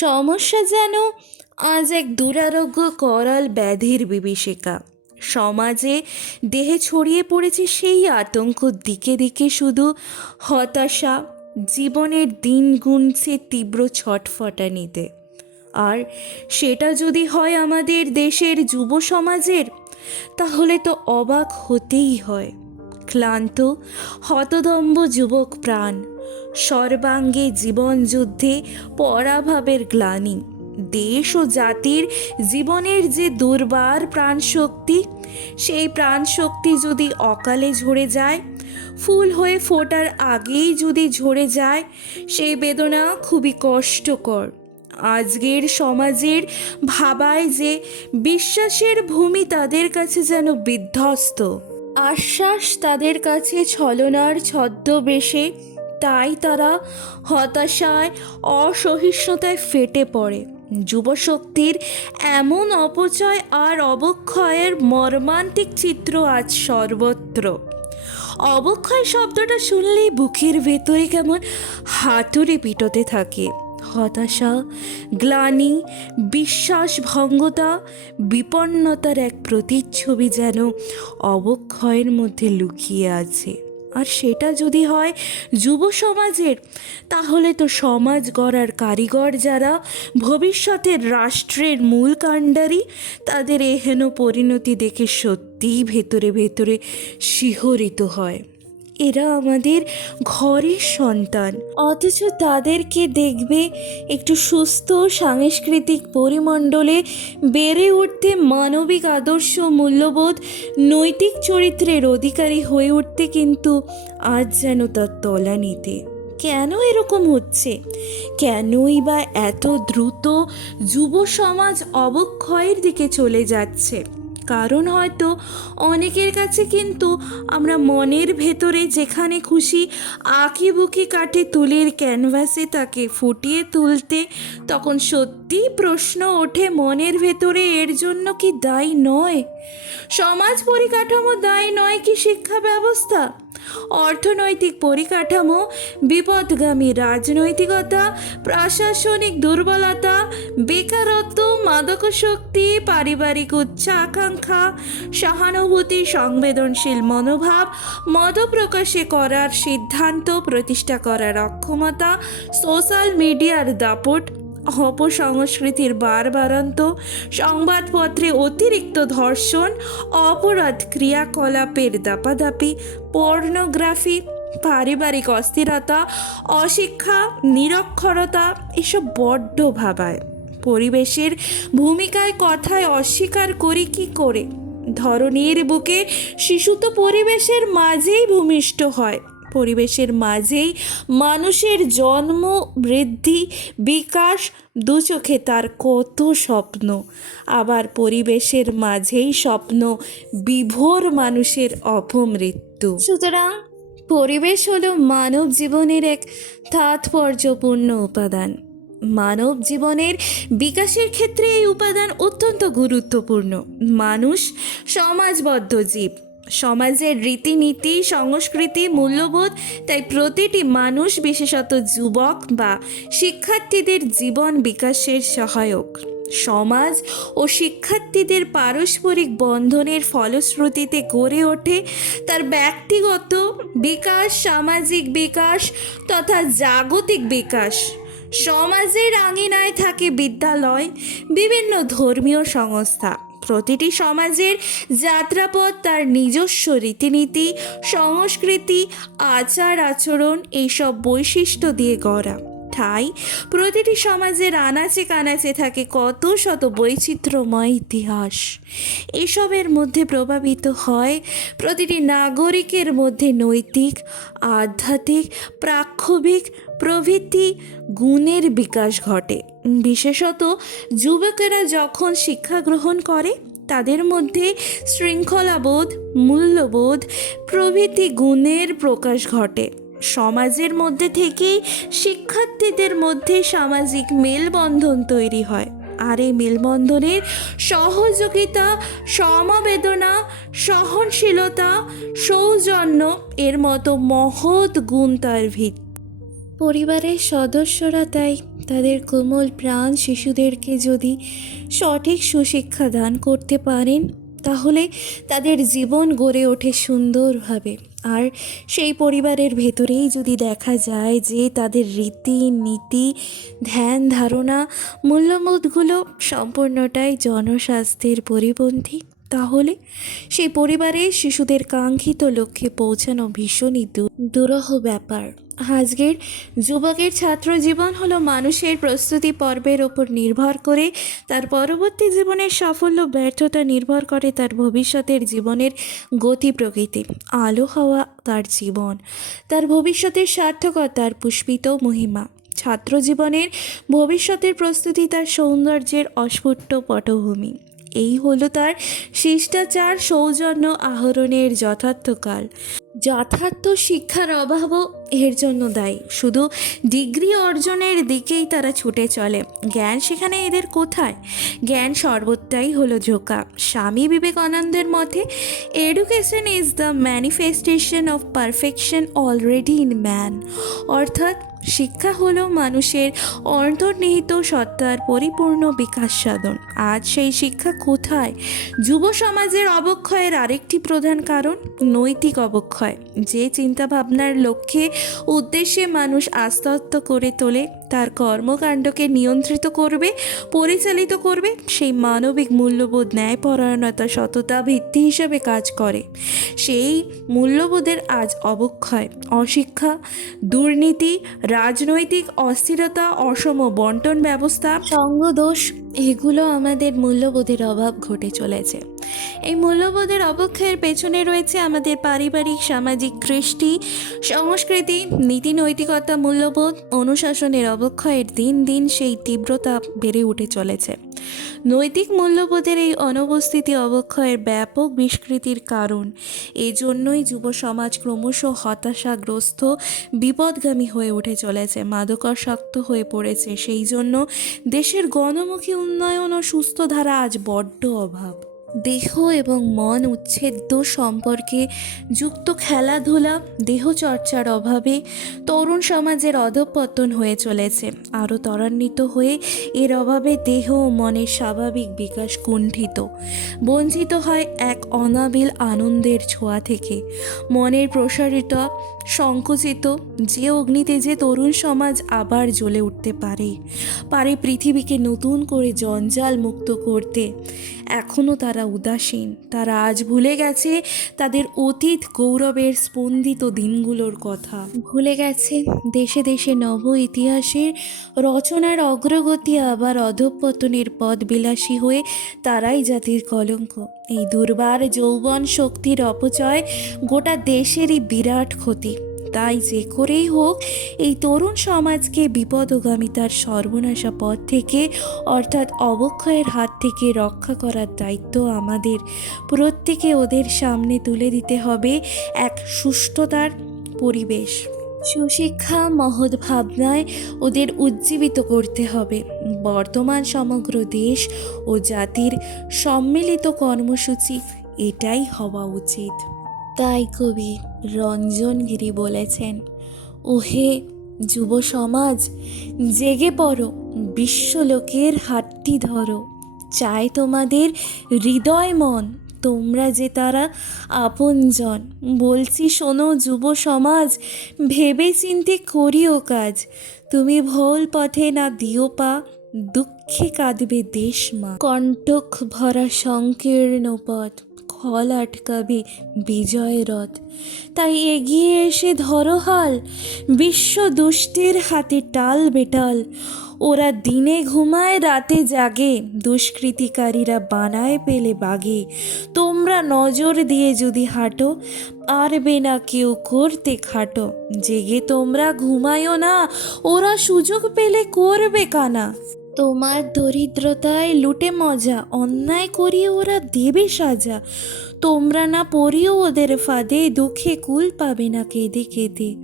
সমস্যা যেন আজ এক দুরারোগ্য করাল ব্যাধির বিভীষিকা। সমাজে দেহে ছড়িয়ে পড়েছে সেই আতঙ্ক দিকে দিকে শুধু হতাশা, জীবনের দিন গুনছে তীব্র ছটফটানিতে। আর সেটা যদি হয় আমাদের দেশের যুব সমাজের, তাহলে তো অবাক হতেই হয়। ক্লান্ত, হতদম্ব যুবক প্রাণ। সর্বাঙ্গে জীবন যুদ্ধে পরাভাবের গ্লানি। দেশ ও জাতির জীবনের যে দুর্বার প্রাণশক্তি, সেই প্রাণশক্তি যদি অকালে ঝরে যায়, ফুল হয়ে ফোটার আগেই যদি ঝরে যায়, সেই বেদনা খুবই কষ্টকর। আজকের সমাজের ভাবায় যে বিশ্বাসের ভূমি তাদের কাছে যেন বিধ্বস্ত। আশ্বাস তাদের কাছে ছলনার ছদ্মবেশে তাই তারা হতাশায়, অসহিষ্ণুতায় ফেটে পড়ে। যুবশক্তির এমন অপচয় আর অবক্ষয়ের মর্মান্তিক চিত্র আজ সর্বত্র। অবক্ষয় শব্দটা শুনলেই বুকের ভেতরে কেমন হাতুড়ে পিটোতে থাকে। হতাশা, গ্লানি, বিশ্বাসভঙ্গতা, বিপন্নতার এক প্রতিচ্ছবি যেন অবক্ষয়ের মধ্যে লুকিয়ে আছে। আর সেটা যদি হয় যুব সমাজের, তাহলে তো সমাজ গড়ার কারিগর যারা, ভবিষ্যতের রাষ্ট্রের মূল কাণ্ডারি, তাদের এহেন পরিণতি দেখে সত্যিই ভেতরে ভেতরে শিহরিত হয়। এরা আমাদের ঘরের সন্তান। অথচ তাদেরকে দেখবে একটু সুস্থ সাংস্কৃতিক পরিমণ্ডলে বেড়ে উঠতে মানবিক আদর্শ মূল্যবোধ নৈতিক চরিত্রের অধিকারী হয়ে উঠতে কিন্তু আজ যেন তার তলানিতে কেন এরকম হচ্ছে? কেনই বা এত দ্রুত যুব সমাজ অবক্ষয়ের দিকে চলে যাচ্ছে? কারণ হয়তো অনেকের কাছে কিন্তু আমরা মনের ভেতরে যেখানে খুশি আঁকি বুকি কাটে তুলির ক্যানভাসে তাকে ফুটিয়ে তুলতে, তখন সত্যি প্রশ্ন ওঠে মনের ভেতরে, এর জন্য কি দায়ী নয়? সমাজ পরিকাঠামো দায়ী নয় কি শিক্ষা ব্যবস্থা? অর্থনৈতিক পরিকাঠামো বিপদগামী রাজনৈতিকতা, প্রশাসনিক দুর্বলতা, বেকারত্ব, মাদকশক্তি, পারিবারিক উচ্চাকাঙ্ক্ষা, সহানুভূতি, সংবেদনশীল মনোভাব মত প্রকাশে করার সিদ্ধান্ত, প্রতিষ্ঠা করার অক্ষমতা, সোশ্যাল মিডিয়ার দাপট অপসংস্কৃতির বারবারান্ত সংবাদপত্রে অতিরিক্ত ধর্ষণ, অপরাধ ক্রিয়াকলাপের দাপাদাপি, পর্নোগ্রাফি, পারিবারিক অস্থিরতা, অশিক্ষা, নিরক্ষরতা এসব বড্ড ভাবায়। পরিবেশের ভূমিকায় কথায় অস্বীকার করি কি করে? ধরনের বুকে শিশু তো পরিবেশের মাঝেই ভূমিষ্ঠ হয়। পরিবেশের মাঝেই মানুষের জন্ম, বৃদ্ধি, বিকাশ দু চোখে তার কত স্বপ্ন। আবার পরিবেশের মাঝেই স্বপ্ন, বিভোর মানুষের অপমৃত্যু। সুতরাং পরিবেশ হলো মানব জীবনের এক তাৎপর্যপূর্ণ উপাদান। মানব জীবনের বিকাশের ক্ষেত্রে এই উপাদান অত্যন্ত গুরুত্বপূর্ণ। মানুষ সমাজবদ্ধ জীব। সমাজের রীতিনীতি, সংস্কৃতি, মূল্যবোধ, তাই প্রতিটি মানুষ, বিশেষত যুবক বা শিক্ষার্থীদের জীবন বিকাশের সহায়ক। সমাজ ও শিক্ষার্থীদের পারস্পরিক বন্ধনের ফলশ্রুতিতে গড়ে ওঠে তার ব্যক্তিগত বিকাশ, সামাজিক বিকাশ তথা জাগতিক বিকাশ। সমাজের আঙিনায় থাকে বিদ্যালয়, বিভিন্ন ধর্মীয় সংস্থা। প্রতিটি সমাজের যাত্রাপথ তার নিজস্ব রীতিনীতি, সংস্কৃতি, আচার আচরণ, এইসব বৈশিষ্ট্য দিয়ে গড়া। ঠাই প্রতিটি সমাজের আনাচে কানাচে থাকে কত শত বৈচিত্র্যময় ইতিহাস। এসবের মধ্যে প্রভাবিত হয় প্রতিটি নাগরিকের মধ্যে নৈতিক, আধ্যাত্মিক প্রাক্ষবিক প্রভৃতি গুণের বিকাশ ঘটে। বিশেষত যুবকেরা যখন শিক্ষা গ্রহণ করে, তাদের মধ্যে শৃঙ্খলাবোধ, মূল্যবোধ, প্রভৃতি গুণের প্রকাশ ঘটে। সমাজের মধ্যে থেকেই শিক্ষার্থীদের মধ্যে সামাজিক মেলবন্ধন তৈরি হয়। আর এই মেলবন্ধনের সহযোগিতা, সমবেদনা, সহনশীলতা, সৌজন্য এর মতো মহৎ গুণ তার ভিত্তি। পরিবারের সদস্যরা তাই তাদের কোমল প্রাণ শিশুদেরকে যদি সঠিক সুশিক্ষা দান করতে পারেন, তাহলে তাদের জীবন গড়ে ওঠে সুন্দরভাবে। আর সেই পরিবারের ভেতরেই যদি দেখা যায় যে তাদের রীতি, নীতি, ধ্যান, ধারণা, মূল্যবোধগুলো সম্পূর্ণটাই জনস্বাস্থ্যের পরিপন্থী তাহলে সেই পরিবারে শিশুদের কাঙ্ক্ষিত লক্ষ্যে পৌঁছানো ভীষণই দুরূহ ব্যাপার। আজকের যুবকের ছাত্র জীবন হলো মানুষের প্রস্তুতি পর্বের ওপর নির্ভর করে, তার পরবর্তী জীবনের সাফল্য, ব্যর্থতা নির্ভর করে তার ভবিষ্যতের জীবনের গতি প্রকৃতি, আলো হওয়া তার জীবন। তার ভবিষ্যতের সার্থকতার পুষ্পিত মহিমা। ছাত্র জীবনের ভবিষ্যতের প্রস্তুতি তার সৌন্দর্যের অস্ফুট পটভূমি। এই হলো তার শিষ্টাচার সৌজন্য আহরণের যথার্থ কাল। যথার্থ শিক্ষার অভাবও এর জন্য দায়ী। শুধু ডিগ্রি অর্জনের দিকেই তারা ছুটে চলে। জ্ঞান সেখানে এদের কোথায়? জ্ঞান সর্বত্রাই হলো ঝোঁকা। স্বামী বিবেকানন্দের মতে education is the manifestation of perfection already in man অর্থাৎ শিক্ষা হলো মানুষের অন্তর্নিহিত সত্তার পরিপূর্ণ বিকাশ সাধন। আজ সেই শিক্ষা কোথায়? যুব সমাজের অবক্ষয়ের আরেকটি প্রধান কারণ, নৈতিক অবক্ষয়। যে চিন্তাভাবনার লক্ষ্যে, উদ্দেশ্যে মানুষ আস্তত্ব করে তোলে তার কর্মকাণ্ডকে নিয়ন্ত্রিত করবে, পরিচালিত করবে, সেই মানবিক মূল্যবোধ ন্যায়পরায়ণতা সততা ভিত্তি হিসাবে কাজ করে। সেই মূল্যবোধের আজ অবক্ষয়, অশিক্ষা, দুর্নীতি, রাজনৈতিক অস্থিরতা, অসম বন্টন ব্যবস্থা, সঙ্গদোষ এগুলো আমাদের মূল্যবোধের অভাব ঘটে চলেছে। এই মূল্যবোধের অবক্ষয়ের পেছনে রয়েছে আমাদের পারিবারিক, সামাজিক কৃষ্টি, সংস্কৃতি, নীতি নৈতিকতা, মূল্যবোধ, অনুশাসনের অবক্ষয়ের দিন দিন সেই তীব্রতা বেড়ে উঠে চলেছে। নৈতিক মূল্যবোধের এই অনুপস্থিতি অবক্ষয়ের ব্যাপক বিস্কৃতির কারণ। এজন্যই যুব সমাজ ক্রমশ হতাশাগ্রস্ত, বিপদগামী হয়ে উঠে চলেছে মাদকাসক্ত হয়ে পড়েছে। সেই জন্য দেশের গণমুখী উন্নয়ন ও সুস্থ ধারা আজ বড্ড অভাব। দেহ এবং মন উচ্ছেদ্য সম্পর্কে যুক্ত খেলাধুলা, দেহচর্চার অভাবে তরুণ সমাজের অধঃপতন হয়ে চলেছে। আরও ত্বরান্বিত হয়ে এর অভাবে দেহ ও মনের স্বাভাবিক বিকাশ কুণ্ঠিত। বঞ্চিত হয় এক অনাবিল আনন্দের ছোঁয়া থেকে। মনের প্রসারিত সংকুচিত, যে অগ্নিতে যে তরুণ সমাজ আবার জ্বলে উঠতে পারে পারে পৃথিবীকে নতুন করে জঞ্জাল মুক্ত করতে। এখনও তারা উদাসীন, তারা আজ ভুলে গেছে তাদের অতীত গৌরবের স্পন্দিত দিনগুলোর কথা। ভুলে গেছে দেশে দেশে নব ইতিহাসের রচনার অগ্রগতি আবার অধঃপতনের পদ বিলাসী হয়ে তারাই জাতির কলঙ্ক। এই দুর্বার যৌবন শক্তির অপচয় গোটা দেশেরই বিরাট ক্ষতি। তাই যে করেই হোক, এই তরুণ সমাজকে বিপদগামিতার সর্বনাশা পথ থেকে, অর্থাৎ অবক্ষয়ের হাত থেকে রক্ষা করার দায়িত্ব আমাদের। প্রত্যেকে ওদের সামনে তুলে দিতে হবে এক সুস্থতার পরিবেশ। সুশিক্ষা, মহৎ ভাবনায় ওদের উজ্জীবিত করতে হবে। বর্তমান সমগ্র দেশ ও জাতির সম্মিলিত কর্মসূচি এটাই হওয়া উচিত। তাই কবি রঞ্জনগিরি বলেছেন, ওহে যুব সমাজ, জেগে পড়ো, বিশ্বলোকের হাতটি ধরো। চাই তোমাদের হৃদয় মন তোমরা যে তারা আপনজন। বলছি, শোনো যুব সমাজ ভেবে চিন্তে করিও কাজ। তুমি ভোল পথে না দিও পা, দুঃখে কাঁদবে দেশ মা। কণ্টক ভরা সংকীর্ণ পথ, খল আটকাবে বিজয় রথ। তাই এগিয়ে এসে ধরো হাল বিশ্ব দুষ্টির হাতে টাল বেটাল। ওরা দিনে ঘুমায়, রাতে জাগে। দুষ্কৃতিকারীরা বানায় পেলে বাগে। তোমরা নজর দিয়ে যদি হাঁটো, পারবে না কেউ করতে খাটো। জেগে তোমরা ঘুমায়ও না, ওরা সুযোগ পেলে করবে কানা। তোমার দরিদ্রতায় লুটে মজা, অন্যায় করিয়ে ওরা দেবে সাজা। তোমরা না পড়িও ওদের ফাঁদে, দুঃখে কুল পাবে না কেঁদে কেঁদে।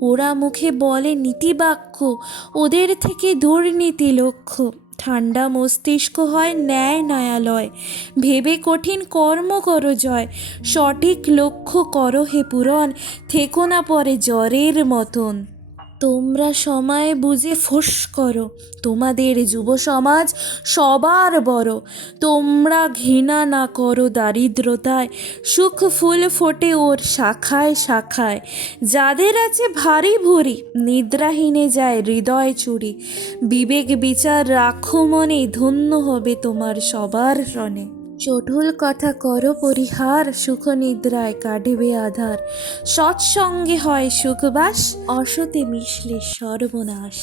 ওরা মুখে বলে নীতিবাক্য, ওদের থেকে দুর্নীতি লক্ষ্য। ঠান্ডা মস্তিষ্ক হয় ন্যায় ন্যায়ালয়। ভেবে কঠিন কর্ম করো জয়। সঠিক লক্ষ্য করো হে পূরণ, থেকো না পরে জ্বরের মতন। তোমরা সময় বুঝে ফোঁস করো। তোমাদের যুব সমাজ সবার বড়। তোমরা ঘৃণা না করো দারিদ্রতায়। সুখ ফুল ফোটে ওর শাখায় শাখায়। যাদের আছে ভারী ভুরি, নিদ্রাহীনে যায় হৃদয় চুরি। বিবেক বিচার রাখো মনে, ধন্য হবে তোমার সবার সনে চটুল কথা করো পরিহার সুখ নিদ্রায় কাটবে আধার। সৎসঙ্গে হয় সুখবাস অসতে মিশলে সর্বনাশ।